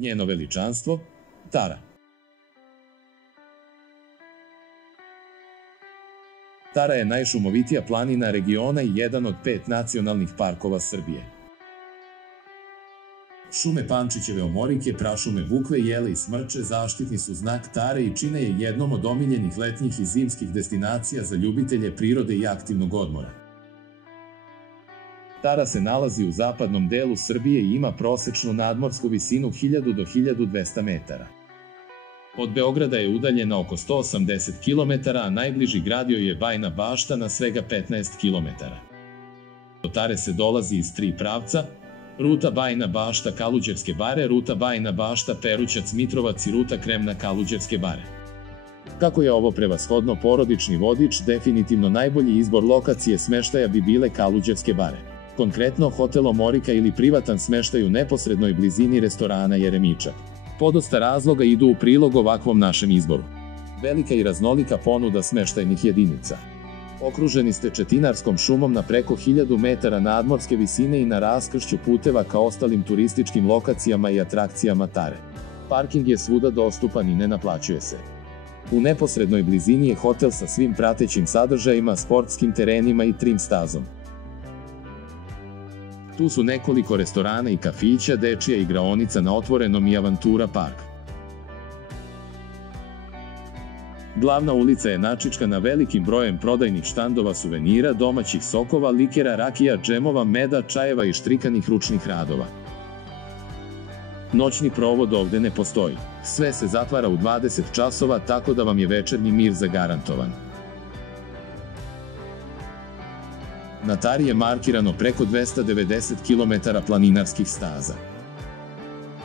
Njeno veličanstvo, Tara. Tara je najšumovitija planina regiona i jedan od 5 nacionalnih parkova Srbije. Šume Pančićeve omorike, prašume bukve, jele i smrče zaštitni su znak Tare i čine je jednom od omiljenih letnjih i zimskih destinacija za ljubitelje prirode i aktivnog odmora. Tara se nalazi u zapadnom delu Srbije i ima prosečnu nadmorsku visinu 1000 do 1200 metara. Od Beograda je udaljena oko 180 km, a najbliži grad joj je Bajina Bašta na svega 15 km. Do Tare se dolazi iz 3 pravca: ruta Bajina Bašta Kaluđerske bare, ruta Bajina Bašta Perućac Mitrovac i ruta Kremna Kaluđerske bare. Kako je ovo prevashodno porodični vodič, definitivno najbolji izbor lokacije smeštaja bi bile Kaluđerske bare. Konkretno hotel Omorika ili privatan smeštaj u neposrednoj blizini restorana Jeremičak. Podosta razloga idu u prilog ovakvom našem izboru. Velika i raznolika ponuda smeštajnih jedinica. Okruženi ste četinarskom šumom na preko 1000 metara nadmorske visine i na raskršću puteva ka ostalim turističkim lokacijama i atrakcijama Tare. Parking je svuda dostupan i ne naplaćuje se. U neposrednoj blizini je hotel sa svim pratećim sadržajima, sportskim terenima i trim stazom. Tu su nekoliko restorana i kafića, dečija igraonica na otvorenom i avantura park. Glavna ulica je načičkana velikim brojem prodajnih štandova suvenira, domaćih sokova, likera, rakija, džemova, meda, čajeva i štrikanih ručnih radova. Noćni provod ovde ne postoji. Sve se zatvara u 20 časova, tako da vam je večernji mir zagarantovan. Na Tari je markirano preko 290 km planinarskih staza.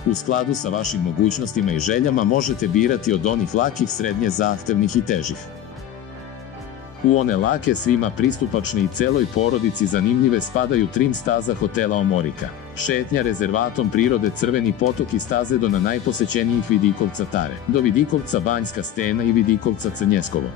U skladu sa vašim mogućnostima i željama možete birati od onih lakih, srednje zahtevnih i težih. U one lake, svima pristupačne i celoj porodici zanimljive spadaju trim staza hotela Omorika, šetnja rezervatom prirode Crveni potok i staze do na najposećenijih vidikovca Tare, do vidikovca Banjska stena i vidikovca Crnjeskovo.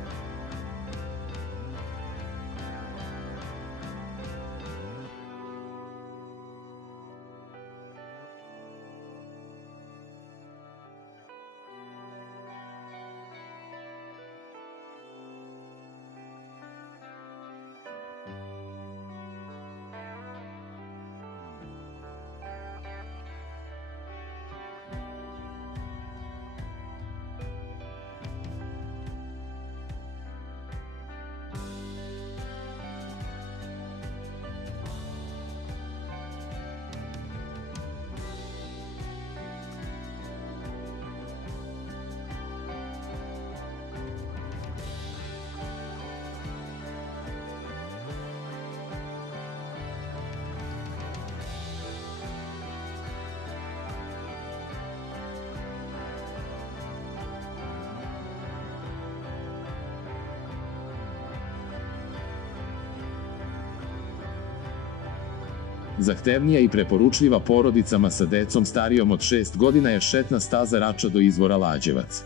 Zahtevnija i preporučljiva porodicama sa decom starijom od 6 godina je šetna staza Rača do izvora Lađevac.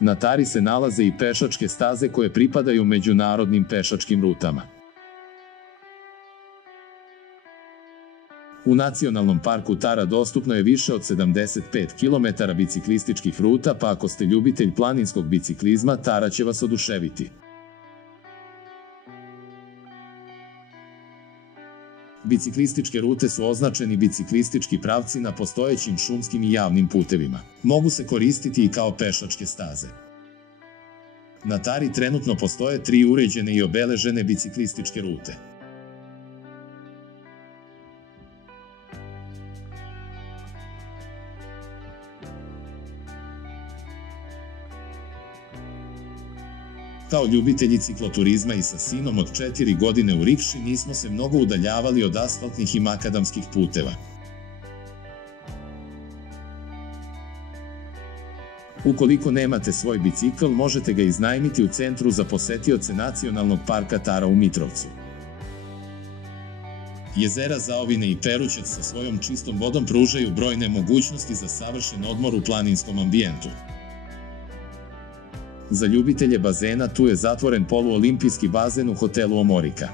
Na Tari se nalaze i pešačke staze koje pripadaju međunarodnim pešačkim rutama. U Nacionalnom parku Tara dostupno je više od 75 km biciklističkih ruta, pa ako ste ljubitelj planinskog biciklizma, Tara će vas oduševiti. Biciklističke rute su označeni biciklistički pravci na postojećim šumskim i javnim putevima. Mogu se koristiti i kao pešačke staze. Na Tari trenutno postoje 3 uređene i obeležene biciklističke rute. Kao ljubitelji cikloturizma i sa sinom od 4 godine u rikši nismo se mnogo udaljavali od asfaltnih i makadamskih puteva. Ukoliko nemate svoj bicikl, možete ga iznajmiti u centru za posetioce Nacionalnog parka Tara u Mitrovcu. Jezera Zaovine i Perućac sa svojom čistom vodom pružaju brojne mogućnosti za savršen odmor u planinskom ambijentu. Za ljubitelje bazena tu je zatvoren poluolimpijski bazen u hotelu Omorika.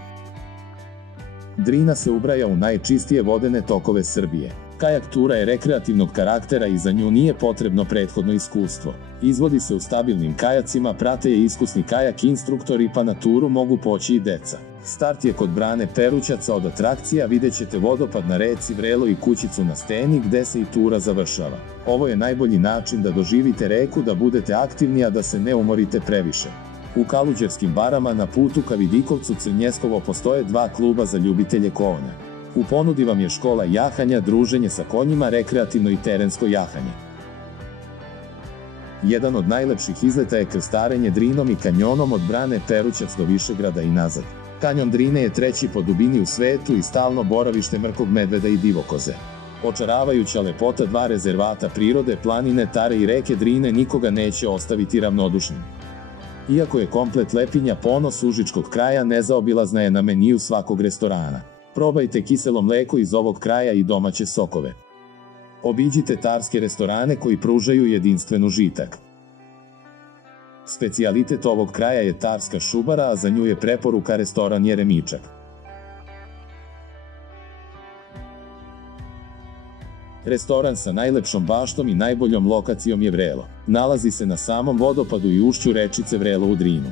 Drina se ubraja u najčistije vodene tokove Srbije. Kajak tura je rekreativnog karaktera i za nju nije potrebno prethodno iskustvo. Izvodi se u stabilnim kajacima, prate je iskusni kajak instruktori, pa na turu mogu poći i deca. Start je kod brane Perućaca. Od atrakcija vidjet ćete vodopad na reci Vrelo i kućicu na Steni gde se i tura završava. Ovo je najbolji način da doživite reku, da budete aktivni, a da se ne umorite previše. U Kaluđerskim barama na putu ka Vidikovcu Crnjeskovo postoje 2 kluba za ljubitelje konja. U ponudi vam je škola jahanja, druženje sa konjima, rekreativno i terensko jahanje. Jedan od najlepših izleta je krstarenje Drinom i kanjonom od brane Perućac do Višegrada i nazad. Kanjon Drine je 3. po dubini u svetu i stalno boravište mrkog medveda i divokoze. Očaravajuća lepota 2 rezervata prirode, planine, Tare i reke Drine nikoga neće ostaviti ravnodušnim. Iako je komplet Lepinja ponos užičkog kraja, nezaobilazna je na meniju svakog restorana. Probajte kiselo mleko iz ovog kraja i domaće sokove. Obiđite tarske restorane koji pružaju jedinstven užitak. Specijalitet ovog kraja je tarska šubara, a za nju je preporuka restoran Jeremičak. Restoran sa najlepšom baštom i najboljom lokacijom je Vrelo. Nalazi se na samom vodopadu i ušću rečice Vrelo u Drinu.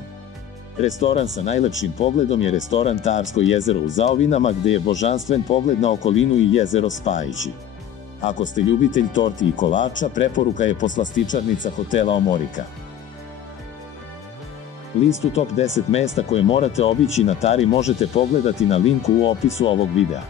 Restoran sa najlepšim pogledom je restoran Tarsko jezero u Zaovinama, gde je božanstven pogled na okolinu i jezero Spajići. Ako ste ljubitelj torti i kolača, preporuka je poslastičarnica hotela Omorika. Listu top 10 mesta koje morate obići na Tari možete pogledati na linku u opisu ovog videa.